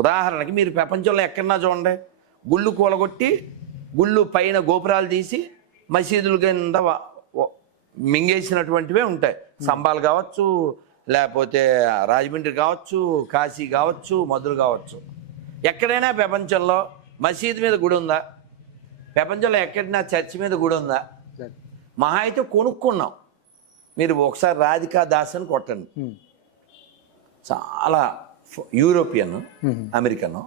ఉదాహరణకి మీరు ప్రపంచంలో ఎక్కడన్నా చూడండి, గుళ్ళు కూలగొట్టి గుళ్ళు పైన గోపురాలు తీసి మసీదుల కింద మింగేసినటువంటివే ఉంటాయి. స్తంభాలు కావచ్చు, లేకపోతే రాజమండ్రి కావచ్చు, కాశీ కావచ్చు, మధుర కావచ్చు. ఎక్కడైనా ప్రపంచంలో మసీదు మీద గుడి ఉందా? ప్రపంచంలో ఎక్కడైనా చర్చి మీద గుడి ఉందా? మహా అయితే కొనుక్కున్నాం. మీరు ఒకసారి రాధికా దాస్ అని కొట్టండి, చాలా యూరోపియన్ అమెరికన్,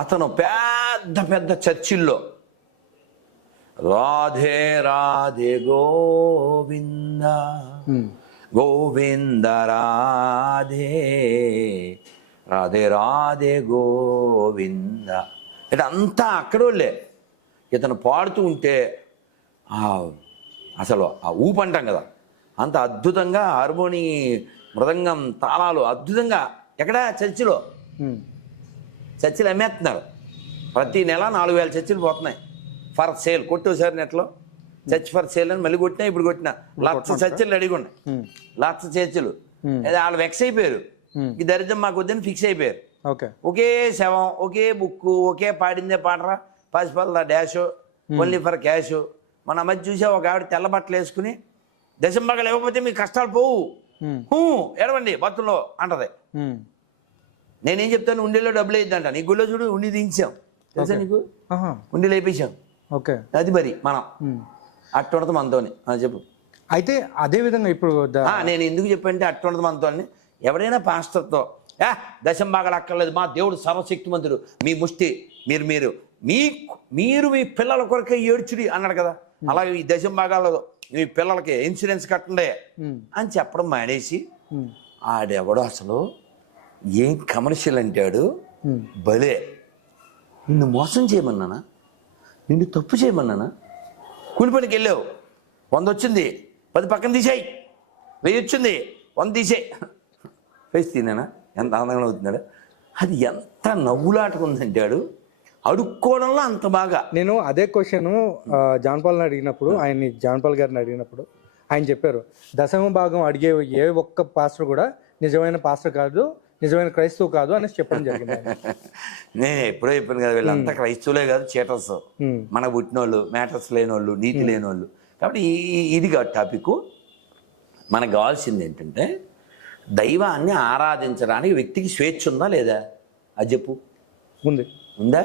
అతను పెద్ద పెద్ద చర్చిల్లో రాధే రాధే గోవింద గోవింద రాధే రాధే రాధే గోవింద ఇదంతా అక్కడోళ్ళే. ఇతను పాడుతూ ఉంటే అసలు ఆ ఊపు అంటాం కదా, అంత అద్భుతంగా హార్మోని, మృదంగం, తాళాలు అద్భుతంగా. ఎక్కడ? చర్చిలో. చర్చిలు అమ్మేస్తున్నారు. ప్రతి నెల 4000 చర్చిలు పోతున్నాయి ఫర్ సేల్. కొట్టేసారి నెట్లో చర్చ్ ఫర్ సేల్ అని మళ్ళీ కొట్టినా, ఇప్పుడు కొట్టినా 1,00,000 చర్చిలు రెడీగా ఉన్నాయి. 1,00,000 చర్చిలు. వాళ్ళు వెక్స్ అయిపోయారు, ఈ దరిద్రం మాకు వద్దని ఫిక్స్ అయిపోయారు. ఒకే శవం, ఒకే బుక్కు, ఒకే పాడిందే పాడరా, పసిపల్ల డాష్, ఓన్లీ ఫర్ క్యాష్. మన మధ్య చూసా ఒక ఆవిడ తెల్ల బట్టలు వేసుకుని దశంబాగా లేకపోతే మీ కష్టాలు పోవు, ఏడవండి బతుల్లో అంటది. నేనేం చెప్తాను, ఉండిలో డబ్బులు వేద్దంట. నీ గుళ్ళో చూడు, ఉండి దించాం తెలుసా నీకు, ఉండిలో వేయించాం. అది మరి మనం అట్టుండదు మనతోని. చెప్పు. అయితే అదే విధంగా ఇప్పుడు నేను ఎందుకు చెప్పంటే అట్టుండదు మనతోని. ఎవరైనా పాస్టర్తో దశంబాగాలు అక్కర్లేదు, మా దేవుడు సర్వశక్తిమంతుడు, మీ ముష్టి, మీరు మీరు మీరు మీ పిల్లల కొరకే ఏడ్చుడి అన్నాడు కదా. అలాగే ఈ దశంబాగాలు మీ పిల్లలకి ఇన్సూరెన్స్ కట్టండి అని చెప్పడం మానేసి, ఆడెవడో అసలు ఏం కమర్షియల్ అంటాడు, భలే నిన్ను మోసం చేయమన్నానా, నిన్ను తప్పు చేయమన్నానా, కూలి పనికి వెళ్ళావు 100 వచ్చింది, 10 పక్కన తీసేయి, 1000 వచ్చింది, 100 తీసేయి, వేసి తిన్నానా, ఎంత ఆనందంగా అవుతున్నాడు. అది ఎంత నవ్వులాటకుందంటాడు, అడుక్కోవడంలో అంత బాగా. నేను అదే క్వశ్చన్ జాన్పాల్ని అడిగినప్పుడు, జాన్పాల్ గారిని అడిగినప్పుడు ఆయన చెప్పారు, దశమ భాగం అడిగే ఏ ఒక్క పాస్టర్ కూడా నిజమైన పాస్టర్ కాదు, నిజమైన క్రైస్తవు కాదు అనేసి చెప్పడం జరిగింది. నేను ఎప్పుడో చెప్పాను కదా, వీళ్ళంతా క్రైస్తవులే కాదు, చీటర్స్, మన పుట్టినోళ్ళు, మ్యాటర్స్ లేనోళ్ళు, నీతి లేనోళ్ళు. కాబట్టి ఇది కాదు టాపిక్. మనకు కావాల్సింది ఏంటంటే, దైవాన్ని ఆరాధించడానికి వ్యక్తికి స్వేచ్ఛ ఉందా లేదా అది చెప్పు. ఉందా?